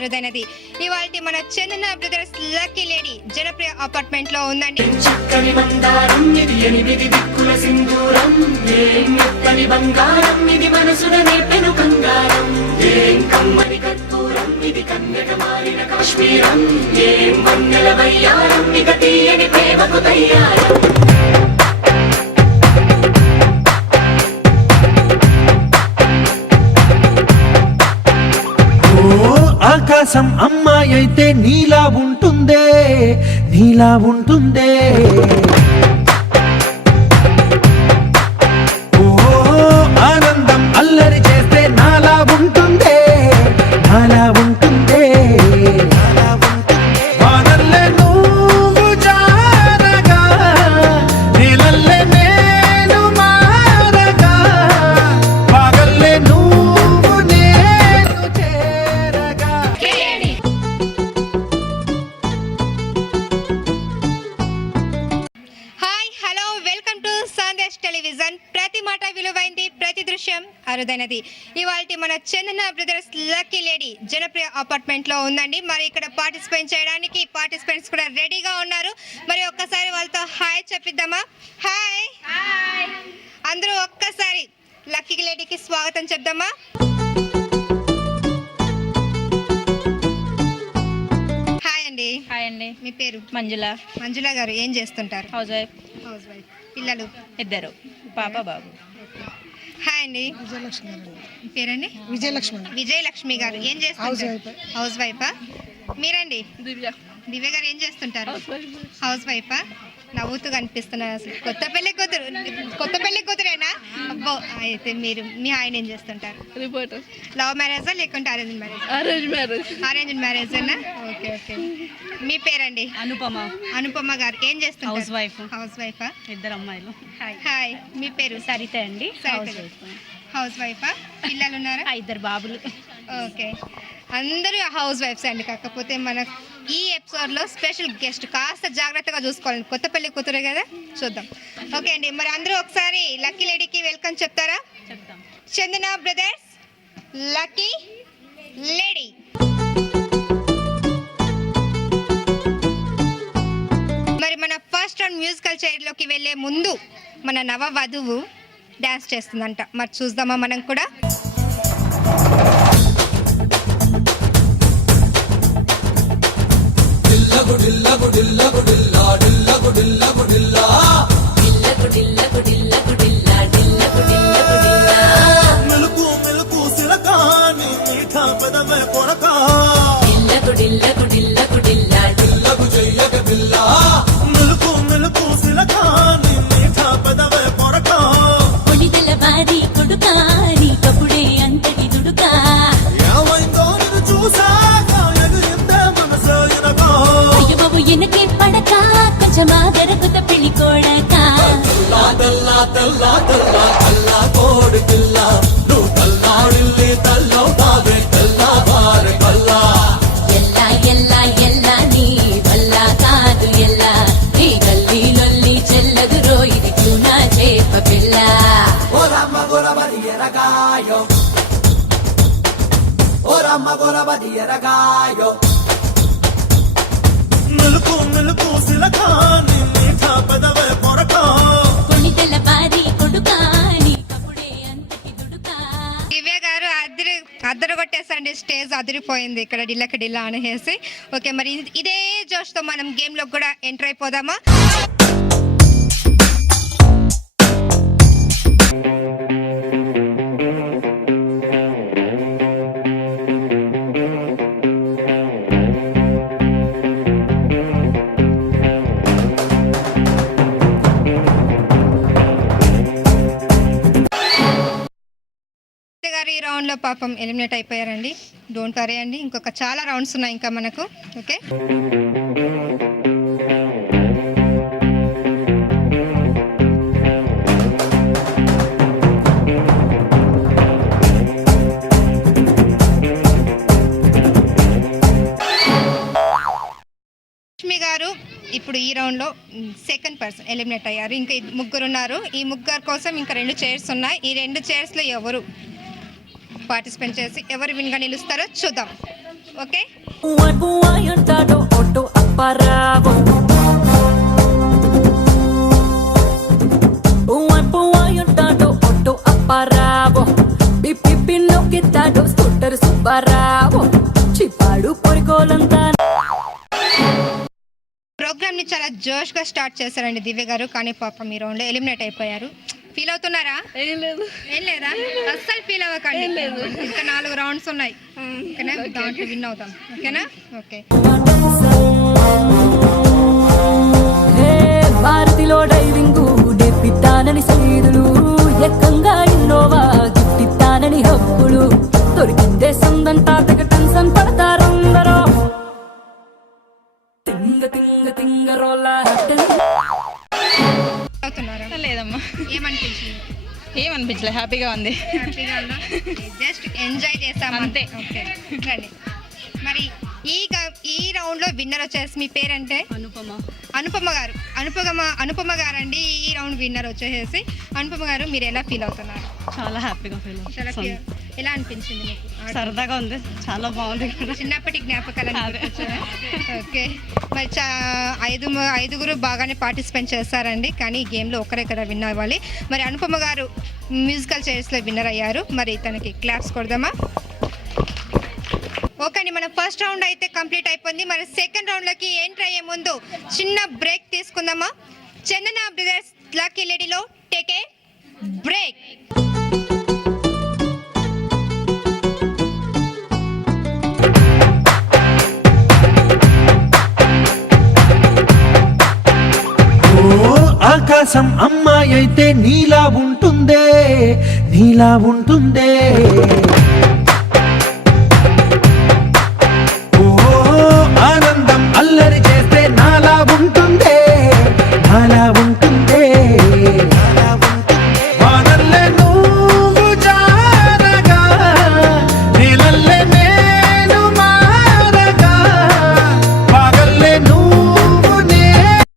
అరుదైనది. ఇవాల్టి మన Chandana brothers lucky lady Janapriya apartment లో ఉందండి. చక్కని మందారం ఇది 8 దిక్కుల సింధూరం, ఏం మెత్తని బంగారం ఇది మనసున నేపెను బంగారం, ఏం కమ్మని కర్పూరం ఇది కన్నెక మారిన కాశ్మీరం, ఏం వన్నెల వయ్యారం ఇక తీయని ప్రేమకు తయ్యారం. ఆకాశం అమ్మాయి అయితే నీలా ఉంటుందే, నీలా ఉంటుందే. ఓ ఆనందం అల్లరి చేస్తే నాలా ఉంటుందే, నాలా ఉంటుందే. వానల్లే నువ్వు జారగా, నీలల్లే నేను మారగా, పగల్లే నువ్వు నేను చేరగా. Hi hello welcome to Sandesh television. ప్రతి మాట విలువైంది, ప్రతి దృశ్యం అరుదైనది. ఇవాల్టి మన Chandana brothers lucky lady Janapriya apartment లో ఉందండి. మరి ఇక్కడ పార్టిసిపేట్ చేయడానికి పార్టిసిపెంట్స్ కూడా రెడీగా ఉన్నారు. మరి ఒక్కసారి వాళ్ళతో హాయ్ చెప్పిద్దామా? హాయ్ అందరూ ఒక్కసారి లక్కీ లేడీకి స్వాగతం చెప్దామా? హాయ్ అండి. హాయ్ అండి. మీ పేరు? మంజుల గారు ఏం చేస్తుంటారు? House wife. పిల్లలు? ఇద్దరు, పాప బాబు. హాయ్ అండి. మీ పేరండి? విజయలక్ష్మి గారు ఏం చేస్తుంటారు? హౌస్ వైఫా? మీరండి? దివ్య గారు ఏం చేస్తుంటారు? హౌస్ వైఫా? నవ్వుతూ కనిపిస్తున్నారు. అసలు కొత్త పెళ్లి కూతురేనా? అబ్బో, అయితే మీరు మీ ఆయన ఏం చేస్తుంటారు? రిపోర్టర్. లవ్ మ్యారేజా లేకుంటే అరేంజ్ మ్యారేజ్? అరేంజ్ మ్యారేజేనా? ఓకే. మీ పేరండి? అనుపమ గారు ఏం చేస్తుంటారు? హౌస్ వైఫా? ఇద్దరు అమ్మాయిలు. హాయ్. మీ పేరు? సరిత అండి. హౌస్ వైఫా? పిల్లలు ఉన్నారా? ఇద్దరు బాబులు. ఓకే, అందరూ హౌస్ వైఫ్స్ అండి. కాకపోతే మన ఈ ఎపిసోడ్లో స్పెషల్ గెస్ట్ కాస్త జాగ్రత్తగా చూసుకోవాలి. కొత్త పెళ్లి కూతురే కదా, చూద్దాం. ఓకే అండి, మరి అందరూ ఒకసారి లక్కీ లేడీకి వెల్కమ్ చెప్తారా? చెప్తాం. చందన బ్రదర్స్ లక్కీ లేడీ. మరి మన ఫస్ట్ రౌండ్ మ్యూజికల్ చైర్లోకి వెళ్ళే ముందు మన నవ వధువు డ్యాన్స్ చేస్తుందంట. మరి చూద్దామా మనం కూడా? మెలుకు మెలుకు సిలకాని మీఠా పెదవే కొరకా, మెలుకు మెలుకు సిలకాని మీఠా పెదవే కొరకా. ఏమైందో నిన్ను చూసాక ఎగిరిందే మనసు ఎనగా. ఎనకే పడక కొంచెమా దొరకుత పెళ్లి కోడక తెల్లా తెల్లా తెల్లా తెల్లా కోడి పిల్ల, నువ్వు తల్లాడిల్లి తల్లో బావే తెల్లా బారె కల్లా. ఎల్లా ఎల్లా ఎల్లా నీ వల్ల కాదు ఎల్లా, నీ గల్లీ లొల్లి చెల్లదు రోయిది కూనా చేప పిల్ల. ఓ రమ్మ గొరబది ఎరగాయో, ఓ రమ్మ గొరబది ఎరగాయో. మెలుకు మెలుకు సిలకాని మీఠా పెదవే కొరకా. కొణిదెల బారి కొడుకాని కప్పుడే అంతకి దుడుకా. దివ్య గారు అద్దరు కొట్టేసండి. స్టేజ్ అదిరిపోయింది ఇక్కడ డిల్లా అనేసి. ఓకే, మరి ఇదే జోష్తో మనం గేమ్లో కూడా ఎంటర్ అయిపోదామా? ఈ రౌండ్లో పాపం ఎలిమినేట్ అయిపోయారండి. డోంట్ వరీ అండి, ఇంకొక చాలా రౌండ్స్ ఉన్నాయి ఇంకా మనకు. ఓకే, లక్ష్మి గారు ఇప్పుడు ఈ రౌండ్లో సెకండ్ పర్సన్ ఎలిమినేట్ అయ్యారు. ఇంకా ముగ్గురు ఉన్నారు. ఈ ముగ్గురు కోసం ఇంకా 2 చైర్స్ ఉన్నాయి. ఈ 2 చైర్స్లో ఎవరు పార్టిసిపేట్ చేసి ఎవరు విన్గా నిలుస్తారో చూద్దాం. ఓకే అంటాడో ఒట్టు అప్పారావో అంటాడో ఒట్టు అప్పారావో బిప్పి నొక్కితాడో స్కూటర్ సుబ్బారావో చిప్పాడు పొరికోలంతా ప్రోగ్రామ్ ని చాలా జోష్ గా స్టార్ట్ చేశారండి దివ్య గారు, కానీ పాప మీ రౌండ్ లో ఎలిమినేట్ అయిపోయారు. ఫీల్ అవుతున్నారా? ఏం లేదా? అస్సలు ఫీల్ అవ్వకండి, ఇంకా 4 రౌండ్స్ ఉన్నాయి. ఓకేనా? దాంట్లో విన్ అవుతాం. ఓకేనా? ఓకే. భారతిలో డ్రైవింగ్ డెప్పిస్తానని సైదులు ఎక్కంగా ఇన్నోవా గిట్టిస్తానని హక్కులు దొరికిందే సందంతా తెగ టెన్షన్ పడతారందరూ తింగ తింగ తింగరోలా అవుతున్నారా? లేదమ్మా, ఏమనిపించింది? ఏమనిపించలే, హ్యాపీగా ఉంది. హ్యాపీగా ఉందా? జస్ట్ ఎంజాయ్ చేస్తాం అంతే. ఓకే రండి. మరి ఈ రౌండ్ లో విన్నర్ వచ్చేసి మీ పేరంటే? అనుపమ గారు అండి ఈ రౌండ్ విన్నర్ వచ్చేసి. అనుపమ గారు, మీరు ఎలా ఫీల్ అవుతున్నారు? చాలా హ్యాపీగా ఫీల్ చాలా ఎలా అనిపించింది మీకు? సరదాగా ఉంది, చాలా బాగుంది. చిన్నప్పటి జ్ఞాపకాలు ఓకే. మరి ఐదుగురు బాగానే పార్టిసిపేట్ చేస్తారండి, కానీ ఈ గేమ్లో ఒక్కరే కదా విన్ అవ్వాలి. మరి అనుపమ గారు మ్యూజికల్ చైర్స్లో విన్నర్ అయ్యారు, మరి తనకి క్లాప్స్ కొడదామా? ఓకే అండి, మన ఫస్ట్ రౌండ్ అయితే కంప్లీట్ అయిపోయింది. మరి సెకండ్ రౌండ్లోకి ఎంటర్ అయ్యే ముందు చిన్న బ్రేక్ తీసుకుందామా? చందన బ్రదర్స్ లక్కీ లేడీలో టేక్ ఏ బ్రేక్. ఆకాశం అమ్మాయి అయితే నీలా ఉంటుందే, నీలా ఉంటుందే.